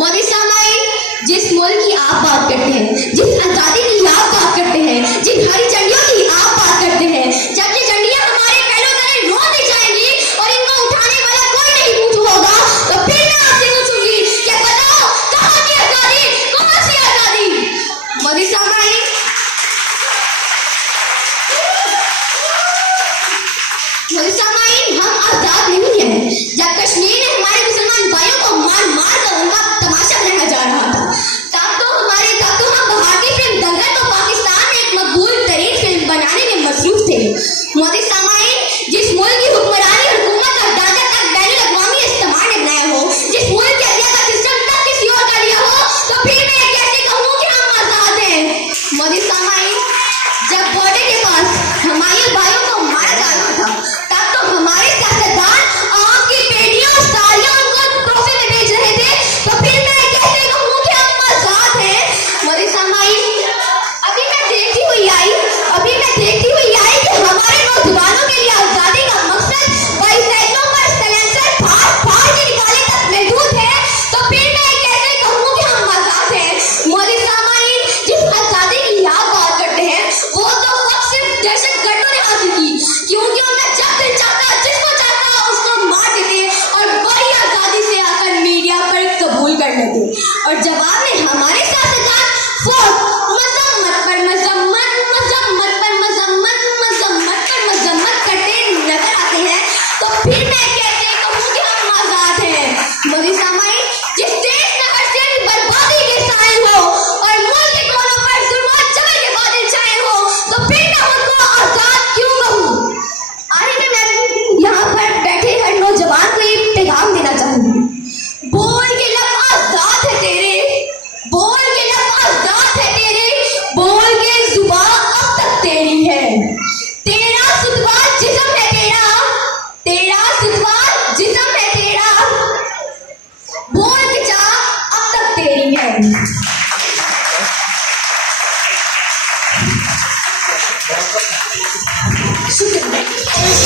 मोदी साहब जिस मुल्क की आप बात करते हैं, जिस आज़ादी की आप बात करते हैं, जिन हरी झंडियों की आप बात करते हैं, जब ये झंडियां हमारे पैरों तले रोक दी जाएंगी और इनको उठाने वाला कोई नहीं पूछू होगा, तो फिर मैं आपसे पूछूंगी कि बताओ कहाँ की आज़ादी, कौन सी आज़ादी? मोदी साहब हम आजाद नहीं है। जब कश्मीर में हमारे मुसलमान भाइयों को मार मार कर उनका तमाशा बनाया जा रहा था, तब तो हम भारतीय फिल्म दंगल को पाकिस्तान में एक मकबूल तरीन फिल्म बनाने में मसरूफ थे। मोदी साहब जिस मुल्क की हुक्मरानी और हुकूमत का ढांचा तक बैनुल अक़वामी इस्तेमाल ने बनाया हो, जिस मुल्क के अदलिया का सिस्टम तक किसी और का लिया हो, तो फिर मैं कैसे कहूँ कि हम आजाद हैं? मोदी साहब जब बॉर्डर के पास हमारे भाइयों को मारा जा रहा था, तब तो हमारे सियासतदान आम की बेटियां और सालियां उनको तोहफे में भेज रहे थे, तो फिर मैं कैसे कहूँ कि हम आजाद हैं? मोदी साहब अभी मैं देखती हुई आई कि हमारे नौजवानों के लिए आजादी का मकसद बाइसाइकिलों पर सलेंसर फाड़ के निकाले तक महदूद है, तो फिर मैं कैसे कहूँ कि हम आजाद हैं? मोदी साहब जिस आजादी की आप बात करते हैं, वो तो सिर्फ दहशतगर्दों ने हासिल की, क्योंकि उनका जब दिल चाहता जिसको चाहता उसको मार देते और वही आजादी से आकर मीडिया पर कबूल कर लेते, और जवाब में हमारे सियासतदान मजम्मत करते नजर आते हैं, तो फिर मैं कैसे कहूँ कि हम आजाद हैं? मोदी साहब जिस देश में हर सिर्फ बर्बादी के साए हो और मुल्क के कोनों पर जुल्म और जबर के बादल छाए हो, तो फिर मैं उनको आजाद क्यों कहूँ? आखिर में मैं यहाँ पर बैठे हर नौजवान को ये पैगाम देना चाहूँगी, बोल के लब आजाद है तेरे, बोल के लब आजाद है तेरे, बोल के जुबान अब तक तेरी है, तेरा सुतवा जिस्म है तेरा, तेरा सुतवा जिस्म है तेरा, बोल के जा अब तक तेरी है।